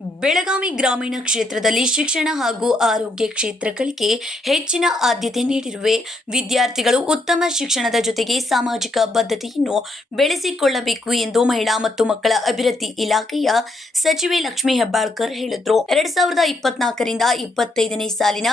ಬೆಳಗಾವಿ ಗ್ರಾಮೀಣ ಕ್ಷೇತ್ರದಲ್ಲಿ ಶಿಕ್ಷಣ ಹಾಗೂ ಆರೋಗ್ಯ ಕ್ಷೇತ್ರಗಳಿಗೆ ಹೆಚ್ಚಿನ ಆದ್ಯತೆ ನೀಡಿರುವೆ. ವಿದ್ಯಾರ್ಥಿಗಳು ಉತ್ತಮ ಶಿಕ್ಷಣದ ಜೊತೆಗೆ ಸಾಮಾಜಿಕ ಬದ್ಧತೆಯನ್ನು ಬೆಳೆಸಿಕೊಳ್ಳಬೇಕು ಎಂದು ಮಹಿಳಾ ಮತ್ತು ಮಕ್ಕಳ ಅಭಿವೃದ್ಧಿ ಇಲಾಖೆಯ ಸಚಿವೆ ಲಕ್ಷ್ಮಿ ಹೆಬ್ಬಾಳ್ಕರ್ ಹೇಳಿದ್ರು. ಎರಡ್ ಸಾವಿರದ ಇಪ್ಪತ್ನಾಲ್ಕರಿಂದ ಇಪ್ಪತ್ತೈದನೇ ಸಾಲಿನ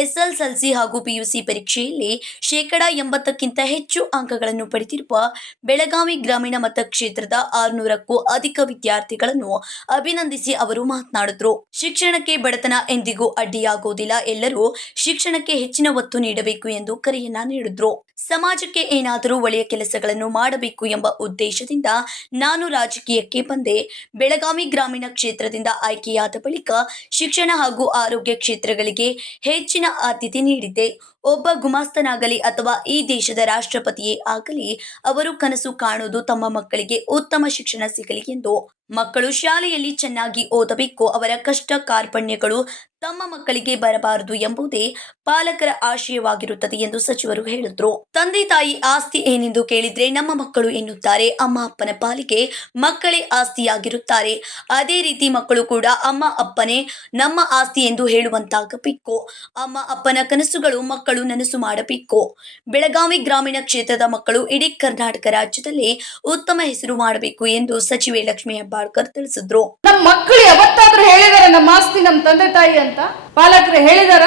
ಎಸ್ಎಲ್ಎಲ್ಸಿ ಹಾಗೂ ಪಿಯುಸಿ ಪರೀಕ್ಷೆಯಲ್ಲಿ ಶೇಕಡಾ ಎಂಬತ್ತಕ್ಕಿಂತ ಹೆಚ್ಚು ಅಂಕಗಳನ್ನು ಪಡೆದಿರುವ ಬೆಳಗಾವಿ ಗ್ರಾಮೀಣ ಮತಕ್ಷೇತ್ರದ ಆರುನೂರಕ್ಕೂ ಅಧಿಕ ವಿದ್ಯಾರ್ಥಿಗಳನ್ನು ಅಭಿನಂದಿಸಿ ಅವರು ಮಾತನಾಡಿದ್ರು. ಶಿಕ್ಷಣಕ್ಕೆ ಬಡತನ ಎಂದಿಗೂ ಅಡ್ಡಿಯಾಗುವುದಿಲ್ಲ. ಎಲ್ಲರೂ ಶಿಕ್ಷಣಕ್ಕೆ ಹೆಚ್ಚಿನ ಒತ್ತು ನೀಡಬೇಕು ಎಂದು ಕರೆಯನ್ನ ನೀಡಿದ್ರು. ಸಮಾಜಕ್ಕೆ ಏನಾದರೂ ಒಳ್ಳೆಯ ಕೆಲಸಗಳನ್ನು ಮಾಡಬೇಕು ಎಂಬ ಉದ್ದೇಶದಿಂದ ನಾನು ರಾಜಕೀಯಕ್ಕೆ ಬಂದೆ. ಬೆಳಗಾವಿ ಗ್ರಾಮೀಣ ಕ್ಷೇತ್ರದಿಂದ ಆಯ್ಕೆಯಾದ ಬಳಿಕ ಶಿಕ್ಷಣ ಹಾಗೂ ಆರೋಗ್ಯ ಕ್ಷೇತ್ರಗಳಿಗೆ ಹೆಚ್ಚಿನ ಆದ್ಯತೆ ನೀಡಿದ್ದೆ. ಒಬ್ಬ ಗುಮಾಸ್ತನಾಗಲಿ ಅಥವಾ ಈ ದೇಶದ ರಾಷ್ಟ್ರಪತಿಯೇ ಆಗಲಿ, ಅವರು ಕನಸು ಕಾಣುವುದು ತಮ್ಮ ಮಕ್ಕಳಿಗೆ ಉತ್ತಮ ಶಿಕ್ಷಣ ಸಿಗಲಿ ಎಂದು ಮಕ್ಕಳು ಶಾಲೆಯಲ್ಲಿ ಚೆನ್ನಾಗಿ ಓದಬೇಕು. ಅವರ ಕಷ್ಟ ಕಾರ್ಪಣ್ಯಗಳು ತಮ್ಮ ಮಕ್ಕಳಿಗೆ ಬರಬಾರದು ಎಂಬುದೇ ಪಾಲಕರ ಆಶಯವಾಗಿರುತ್ತದೆ ಎಂದು ಸಚಿವರು ಹೇಳಿದ್ರು. ತಂದೆ ತಾಯಿ ಆಸ್ತಿ ಏನೆಂದು ಕೇಳಿದ್ರೆ ನಮ್ಮ ಮಕ್ಕಳು ಎನ್ನುತ್ತಾರೆ. ಅಮ್ಮ ಅಪ್ಪನ ಪಾಲಿಗೆ ಮಕ್ಕಳೇ ಆಸ್ತಿಯಾಗಿರುತ್ತಾರೆ. ಅದೇ ರೀತಿ ಮಕ್ಕಳು ಕೂಡ ಅಮ್ಮ ಅಪ್ಪನೇ ನಮ್ಮ ಆಸ್ತಿ ಎಂದು ಹೇಳುವಂತಾಗಬೇಕು. ಅಮ್ಮ ಅಪ್ಪನ ಕನಸುಗಳು ಮಕ್ಕಳು ನನಸು ಮಾಡಬೇಕು. ಬೆಳಗಾವಿ ಗ್ರಾಮೀಣ ಕ್ಷೇತ್ರದ ಮಕ್ಕಳು ಇಡೀ ಕರ್ನಾಟಕ ರಾಜ್ಯದಲ್ಲಿ ಉತ್ತಮ ಹೆಸರು ಮಾಡಬೇಕು ಎಂದು ಸಚಿವೆ ಲಕ್ಷ್ಮೀ ಹೆಬ್ಬಾಳ್ಕರ್ ತಿಳಿಸಿದ್ರು. ನಮ್ಮ ಮಕ್ಕಳು ಯಾವತ್ತಾದ್ರೂ ಹೇಳಿದಾರೆ ನಮ್ಮ ಆಸ್ತಿ ನಮ್ಮ ತಂದೆ ತಾಯಿ ಅಂತ ಪಾಲಕರು ಹೇಳಿದಾರ.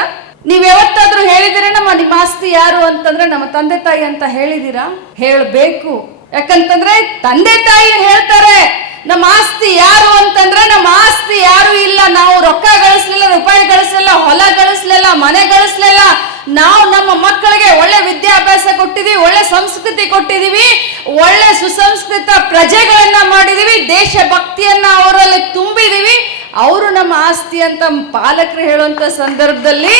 ನೀವ್ ಯಾವತ್ತಾದ್ರೂ ಹೇಳಿದಿರ, ನಮ್ಮ ನಿಮ್ಮ ಆಸ್ತಿ ಯಾರು ಅಂತಂದ್ರೆ ನಮ್ಮ ತಂದೆ ತಾಯಿ ಅಂತ ಹೇಳಿದಿರಾ? ಹೇಳ್ಬೇಕು. ಯಾಕಂತಂದ್ರೆ ತಂದೆ ತಾಯಿ ಹೇಳ್ತಾರೆ, ನಮ್ಮ ಆಸ್ತಿ ಯಾರು ಅಂತಂದ್ರೆ ನಮ್ಮ ಆಸ್ತಿ ಯಾರು ಇಲ್ಲ, ನಾವು ರೊಕ್ಕ ಗಳಿಸ್ಲಿಲ್ಲ, ರೂಪಾಯಿ ಗಳಿಸ್ಲಿಲ್ಲ, ಹೊಲ ಗಳಿಸ್ಲಿಲ್ಲ, ಮನೆ ಗಳಿಸ್ಲಿಲ್ಲ. ನಾವು ನಮ್ಮ ಮಕ್ಕಳಿಗೆ ಒಳ್ಳೆ ವಿದ್ಯಾಭ್ಯಾಸ ಕೊಟ್ಟಿದೀವಿ, ಒಳ್ಳೆ ಸಂಸ್ಕೃತಿ ಕೊಟ್ಟಿದೀವಿ, ಒಳ್ಳೆ ಸುಸಂಸ್ಕೃತ ಪ್ರಜೆಗಳನ್ನ ಮಾಡಿದೀವಿ ದೇಶ ಭಕ್ತಿಯನ್ನ ಅವರಲ್ಲಿ ತುಂಬಿದೀವಿ. ಅವರು ನಮ್ಮ ಆಸ್ತಿ ಅಂತ ಪಾಲಕರು ಹೇಳುವಂತ ಸಂದರ್ಭದಲ್ಲಿ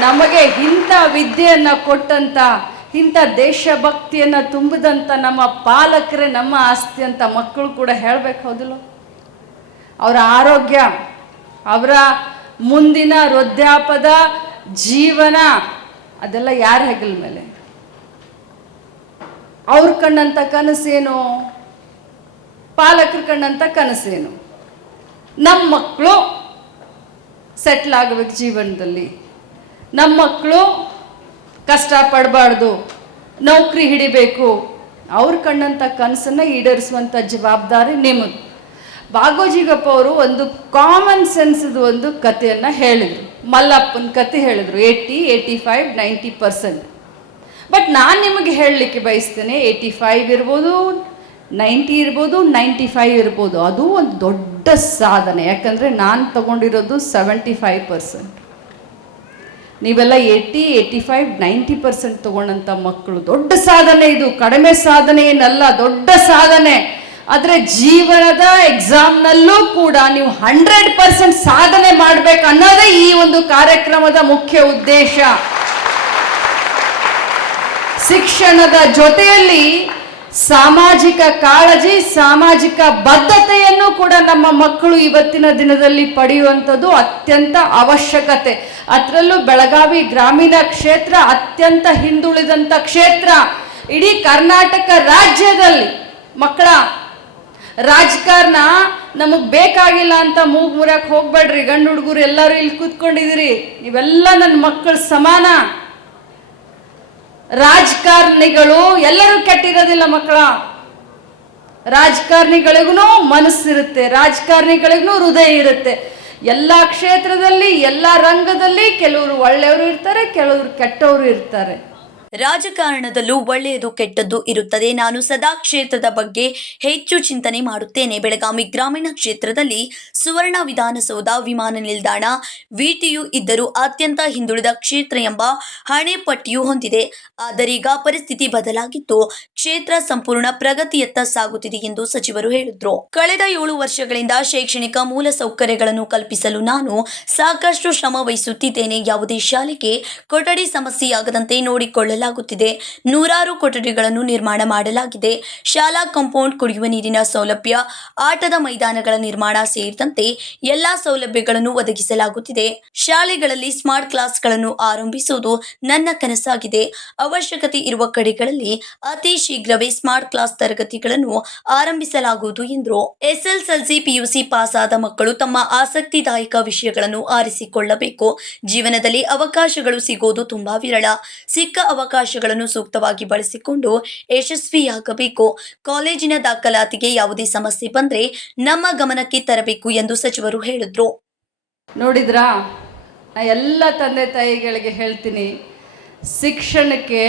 ನಮಗೆ ಇಂಥ ವಿದ್ಯೆಯನ್ನು ಕೊಟ್ಟಂತ, ಇಂಥ ದೇಶಭಕ್ತಿಯನ್ನು ತುಂಬಿದಂತ ನಮ್ಮ ಪಾಲಕರೇ ನಮ್ಮ ಆಸ್ತಿ ಅಂತ ಮಕ್ಕಳು ಕೂಡ ಹೇಳ್ಬೇಕು ಹೌದಲು ಅವರ ಆರೋಗ್ಯ, ಅವರ ಮುಂದಿನ ವೃದ್ಧಾಪದ ಜೀವನ, ಅದೆಲ್ಲ ಯಾರ ಹೆಗಲ ಮೇಲೆ? ಅವ್ರ ಕಂಡಂಥ ಕನಸೇನು? ಪಾಲಕರ ಕಂಡಂಥ ಕನಸೇನು. ನಮ್ಮ ಮಕ್ಕಳು ಸೆಟ್ಲ್ ಆಗಬೇಕು ಜೀವನದಲ್ಲಿ. ನಮ್ಮ ಮಕ್ಕಳು ಕಷ್ಟ ಪಡಬಾರ್ದು, ನೌಕರಿ ಹಿಡಿಬೇಕು. ಅವ್ರು ಕಂಡಂಥ ಕನಸನ್ನು ಈಡೇರಿಸುವಂಥ ಜವಾಬ್ದಾರಿ ನಿಮ್ಮದು. ಭಾಗೋಜಿಗಪ್ಪ ಅವರು ಒಂದು ಕಾಮನ್ ಸೆನ್ಸ್ದು ಒಂದು ಕಥೆಯನ್ನು ಹೇಳಿದರು. ಮಲ್ಲಪ್ಪನ ಕತೆ ಹೇಳಿದರು eighty eighty five ninety percent but ನಾನು ನಿಮಗೆ ಹೇಳಲಿಕ್ಕೆ ಬಯಸ್ತೇನೆ ಏಯ್ಟಿ ಫೈವ್ ಇರ್ಬೋದು ನೈಂಟಿ ಇರ್ಬೋದು, ನೈಂಟಿ ಫೈವ್ ಇರ್ಬೋದು. ಅದು ಒಂದು ದೊಡ್ಡ ಸಾಧನೆ. ಯಾಕಂದರೆ ನಾನು ತಗೊಂಡಿರೋದು ಸೆವೆಂಟಿ ಫೈವ್ ಪರ್ಸೆಂಟ್. ನೀವೆಲ್ಲ eighty eighty five, ninety percent ತೊಗೊಂಡಂಥ ಮಕ್ಕಳು. ದೊಡ್ಡ ಸಾಧನೆ ಇದು. ಕಡಿಮೆ ಸಾಧನೆ ಏನಲ್ಲ, ದೊಡ್ಡ ಸಾಧನೆ. ಆದರೆ ಜೀವನದ ಎಕ್ಸಾಮ್ನಲ್ಲೂ ಕೂಡ ನೀವು ಹಂಡ್ರೆಡ್ ಪರ್ಸೆಂಟ್ ಸಾಧನೆ ಮಾಡಬೇಕು ಅನ್ನೋದೇ ಈ ಒಂದು ಕಾರ್ಯಕ್ರಮದ ಮುಖ್ಯ ಉದ್ದೇಶ. ಶಿಕ್ಷಣದ ಜೊತೆಯಲ್ಲಿ ಸಾಮಾಜಿಕ ಕಾಳಜಿ, ಸಾಮಾಜಿಕ ಬದ್ಧತೆಯನ್ನು ಕೂಡ ನಮ್ಮ ಮಕ್ಕಳು ಇವತ್ತಿನ ದಿನದಲ್ಲಿ ಪಡೆಯುವಂಥದ್ದು ಅತ್ಯಂತ ಅವಶ್ಯಕತೆ. ಅದರಲ್ಲೂ ಬೆಳಗಾವಿ ಗ್ರಾಮೀಣ ಕ್ಷೇತ್ರ ಅತ್ಯಂತ ಹಿಂದುಳಿದಂಥ ಕ್ಷೇತ್ರ. ಇಡೀ ಕರ್ನಾಟಕ ರಾಜ್ಯದಲ್ಲಿ ಮಕ್ಕಳ ರಾಜಕಾರಣ ನಮಗ್ ಬೇಕಾಗಿಲ್ಲ ಅಂತ ಮೂಗ್ ಮುರಕ್ ಹೋಗ್ಬೇಡ್ರಿ. ಗಂಡು ಹುಡುಗರು ಎಲ್ಲರೂ ಇಲ್ಲಿ ಕೂತ್ಕೊಂಡಿದ್ದೀರಿ ನೀವೆಲ್ಲ ನನ್ನ ಮಕ್ಕಳು ಸಮಾನ. ರಾಜಕಾರಣಿಗಳು ಎಲ್ಲರೂ ಕೆಟ್ಟಿರೋದಿಲ್ಲ ಮಕ್ಕಳ. ರಾಜಕಾರಣಿಗಳಿಗೂ ಮನಸ್ಸಿರುತ್ತೆ, ರಾಜಕಾರಣಿಗಳಿಗೂ ಹೃದಯ ಇರುತ್ತೆ. ಎಲ್ಲ ಕ್ಷೇತ್ರದಲ್ಲಿ, ಎಲ್ಲ ರಂಗದಲ್ಲಿ ಕೆಲವರು ಒಳ್ಳೆಯವರು ಇರ್ತಾರೆ, ಕೆಲವರು ಕೆಟ್ಟವರು ಇರ್ತಾರೆ. ರಾಜಕಾರಣದಲ್ಲೂ ಒಳ್ಳೆಯದು ಕೆಟ್ಟದ್ದು ಇರುತ್ತದೆ. ನಾನು ಸದಾ ಕ್ಷೇತ್ರದ ಬಗ್ಗೆ ಹೆಚ್ಚು ಚಿಂತನೆ ಮಾಡುತ್ತೇನೆ. ಬೆಳಗಾವಿ ಗ್ರಾಮೀಣ ಕ್ಷೇತ್ರದಲ್ಲಿ ಸುವರ್ಣ ವಿಧಾನಸೌಧ ವಿಮಾನ ನಿಲ್ದಾಣ ವಿಟಿಯು ಇದ್ದರೂ ಅತ್ಯಂತ ಹಿಂದುಳಿದ ಕ್ಷೇತ್ರ ಎಂಬ ಹಣೆ ಪಟ್ಟಿಯು ಹೊಂದಿದೆ. ಆದರೀಗ ಪರಿಸ್ಥಿತಿ ಬದಲಾಗಿದ್ದು ಕ್ಷೇತ್ರ ಸಂಪೂರ್ಣ ಪ್ರಗತಿಯತ್ತ ಸಾಗುತ್ತಿದೆ ಎಂದು ಸಚಿವರು ಹೇಳಿದ್ರು. ಕಳೆದ ಏಳು ವರ್ಷಗಳಿಂದ ಶೈಕ್ಷಣಿಕ ಮೂಲ ಸೌಕರ್ಯಗಳನ್ನು ಕಲ್ಪಿಸಲು ನಾನು ಸಾಕಷ್ಟು ಶ್ರಮ ವಹಿಸುತ್ತಿದ್ದೇನೆ ಯಾವುದೇ ಶಾಲೆಗೆ ಕೊಠಡಿ ಸಮಸ್ಯೆಯಾಗದಂತೆ ನೋಡಿಕೊಳ್ಳಲು ಮಾಡಿಕೊಳ್ಳಲಾಗುತ್ತಿದೆ ನೂರಾರು ಕೊಠಡಿಗಳನ್ನು ನಿರ್ಮಾಣ ಮಾಡಲಾಗಿದೆ. ಶಾಲಾ ಕಾಂಪೌಂಡ್ ಕುಡಿಯುವ ನೀರಿನ ಸೌಲಭ್ಯ, ಆಟದ ಮೈದಾನಗಳ ನಿರ್ಮಾಣ ಸೇರಿದಂತೆ ಎಲ್ಲಾ ಸೌಲಭ್ಯಗಳನ್ನು ಒದಗಿಸಲಾಗುತ್ತಿದೆ. ಶಾಲೆಗಳಲ್ಲಿ ಸ್ಮಾರ್ಟ್ ಕ್ಲಾಸ್ಗಳನ್ನು ಆರಂಭಿಸುವುದು ನನ್ನ ಕನಸಾಗಿದೆ. ಅವಶ್ಯಕತೆ ಇರುವ ಕಡೆಗಳಲ್ಲಿ ಅತಿ ಶೀಘ್ರವೇ ಸ್ಮಾರ್ಟ್ ಕ್ಲಾಸ್ ತರಗತಿಗಳನ್ನು ಆರಂಭಿಸಲಾಗುವುದು ಎಂದರು. ಎಸ್ಎಸ್ಎಲ್ಸಿ ಪಿಯುಸಿ ಪಾಸ್ ಆದ ಮಕ್ಕಳು ತಮ್ಮ ಆಸಕ್ತಿದಾಯಕ ವಿಷಯಗಳನ್ನು ಆರಿಸಿಕೊಳ್ಳಬೇಕು. ಜೀವನದಲ್ಲಿ ಅವಕಾಶಗಳು ಸಿಗೋದು ತುಂಬಾ ವಿರಳ. ಸಿಕ್ಕ ಅವಕಾಶಗಳನ್ನು ಸೂಕ್ತವಾಗಿ ಬಳಸಿಕೊಂಡು ಯಶಸ್ವಿಯಾಗಬೇಕು. ಕಾಲೇಜಿನ ದಾಖಲಾತಿಗೆ ಯಾವುದೇ ಸಮಸ್ಯೆ ಬಂದರೆ ನಮ್ಮ ಗಮನಕ್ಕೆ ತರಬೇಕು ಎಂದು ಸಚಿವರು ಹೇಳಿದರು. ನೋಡಿದ್ರಾ? ಎಲ್ಲ ತಂದೆ ತಾಯಿಗಳಿಗೆ ಹೇಳ್ತೀನಿ, ಶಿಕ್ಷಣಕ್ಕೆ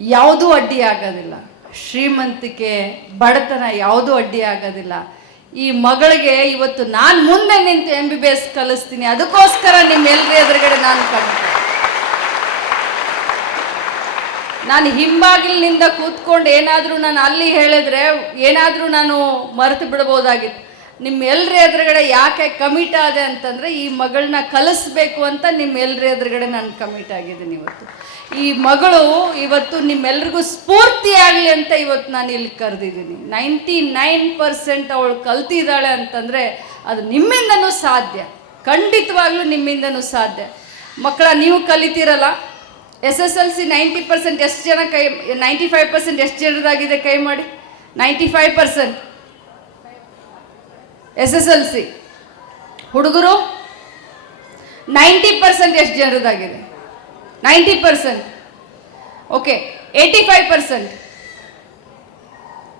ಯಾವುದೂ ಅಡ್ಡಿ ಆಗೋದಿಲ್ಲ. ಶ್ರೀಮಂತಿಕೆ, ಬಡತನ ಯಾವುದೂ ಅಡ್ಡಿ ಆಗೋದಿಲ್ಲ. ಈ ಮಗಳಿಗೆ ಇವತ್ತು ನಾನು ಮುಂದೆ ನಿಂತು ಎಂ ಬಿ ಬಿ ಎಸ್ ಕಲಿಸ್ತೀನಿ, ಅದಕ್ಕೋಸ್ಕರ ನಿಮ್ಮೆಲ್ಲರ ಎದುರುಗಡೆ ನಾನು ಕಂಡು ನಾನು ಹಿಂಬಾಗಿಲಿನಿಂದ ಕೂತ್ಕೊಂಡು ಏನಾದರೂ ನಾನು ಅಲ್ಲಿ ಹೇಳಿದ್ರೆ ಏನಾದರೂ ನಾನು ಮರೆತು ಬಿಡ್ಬೋದಾಗಿತ್ತು. ನಿಮ್ಮೆಲ್ಲರ ಎದುರುಗಡೆ ಯಾಕೆ ಕಮಿಟ್ ಆದೆ ಅಂತಂದರೆ ಈ ಮಗಳನ್ನ ಕಲಿಸ್ಬೇಕು ಅಂತ ನಿಮ್ಮೆಲ್ಲರ ಎದುರುಗಡೆ ನಾನು ಕಮಿಟ್ ಆಗಿದ್ದೀನಿ ಇವತ್ತು. ಈ ಮಗಳು ಇವತ್ತು ನಿಮ್ಮೆಲ್ರಿಗೂ ಸ್ಫೂರ್ತಿಯಾಗಲಿ ಅಂತ ಇವತ್ತು ನಾನು ಇಲ್ಲಿ ಕರೆದಿದ್ದೀನಿ. ನೈಂಟಿ ನೈನ್ ಪರ್ಸೆಂಟ್ ಅವಳು ಕಲ್ತಿದ್ದಾಳೆ ಅಂತಂದರೆ ಅದು ನಿಮ್ಮಿಂದನೂ ಸಾಧ್ಯ. ಖಂಡಿತವಾಗ್ಲೂ ನಿಮ್ಮಿಂದನೂ ಸಾಧ್ಯ. ಮಕ್ಕಳ, ನೀವು ಕಲಿತೀರಲ್ಲ? S S L C ninety percent ಎಷ್ಟು ಜನ ಕೈ, ನೈಂಟಿ ಫೈವ್ ಪರ್ಸೆಂಟ್ ಎಷ್ಟು ಜನರಾಗಿದೆ ಕೈ ಮಾಡಿ? Ninety five percent. S S L C. ಹುಡುಗರು, ನೈಂಟಿ ಪರ್ಸೆಂಟ್ ಎಷ್ಟು ಜನರದಾಗಿದೆ ninety percent. Okay, eighty five percent.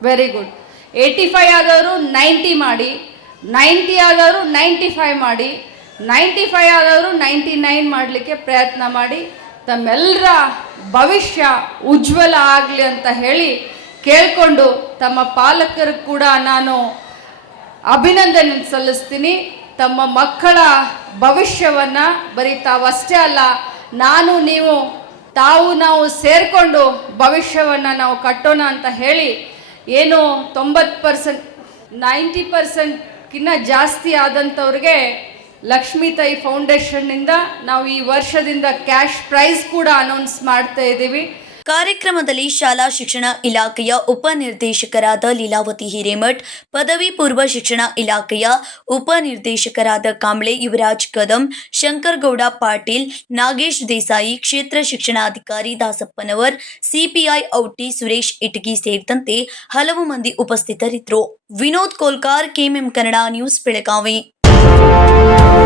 Very good eighty five ಆದವರು ನೈಂಟಿ ಮಾಡಿ, ನೈಂಟಿ ಆದವರು ನೈಂಟಿ ಫೈವ್ ಮಾಡಿ, ನೈಂಟಿ ಫೈವ್ ಆದವರು ನೈಂಟಿ ನೈನ್ ಮಾಡಲಿಕ್ಕೆ ಪ್ರಯತ್ನ ಮಾಡಿ ತಮ್ಮೆಲ್ಲರ ಭವಿಷ್ಯ ಉಜ್ವಲ ಆಗಲಿ ಅಂತ ಹೇಳಿ ಕೇಳಿಕೊಂಡು ತಮ್ಮ ಪಾಲಕರು ಕೂಡ ನಾನು ಅಭಿನಂದನೆ ಸಲ್ಲಿಸ್ತೀನಿ. ತಮ್ಮ ಮಕ್ಕಳ ಭವಿಷ್ಯವನ್ನು ಬರೀ ತಾವಷ್ಟೇ ಅಲ್ಲ, ನಾನು ನೀವು ತಾವು ನಾವು ಸೇರಿಕೊಂಡು ಭವಿಷ್ಯವನ್ನು ನಾವು ಕಟ್ಟೋಣ ಅಂತ ಹೇಳಿ ಏನು ತೊಂಬತ್ತು ಪರ್ಸೆಂಟ್, ನೈಂಟಿ ಪರ್ಸೆಂಟ್ಗಿನ್ನ ಜಾಸ್ತಿ ಆದಂಥವ್ರಿಗೆ ಲಕ್ಷ್ಮೀ ತಾಯಿ ಫೌಂಡೇಶನ್ನಿಂದ ನಾವು ಈ ವರ್ಷದಿಂದ ಕ್ಯಾಶ್ ಪ್ರೈಸ್ ಕೂಡ ಅನೌನ್ಸ್ ಮಾಡ್ತಾ ಇದ್ದೀವಿ. ಕಾರ್ಯಕ್ರಮದಲ್ಲಿ ಶಾಲಾ ಶಿಕ್ಷಣ ಇಲಾಖೆಯ ಉಪನಿರ್ದೇಶಕರಾದ ಲೀಲಾವತಿ ಹಿರೇಮಠ್, ಪದವಿ ಪೂರ್ವ ಶಿಕ್ಷಣ ಇಲಾಖೆಯ ಉಪನಿರ್ದೇಶಕರಾದ ಕಾಂಬ್ಳೆ ಯುವರಾಜ್ ಕದಂ, ಶಂಕರಗೌಡ ಪಾಟೀಲ್, ನಾಗೇಶ್ ದೇಸಾಯಿ, ಕ್ಷೇತ್ರ ಶಿಕ್ಷಣಾಧಿಕಾರಿ ದಾಸಪ್ಪನವರ್, ಸಿಪಿಐ ಔಟಿ ಸುರೇಶ್ ಇಟಗಿ ಸೇರಿದಂತೆ ಹಲವು ಮಂದಿ ಉಪಸ್ಥಿತರಿದ್ದರು. Vinod Kolkar, KMM Kannada news Belagavi. Thank you.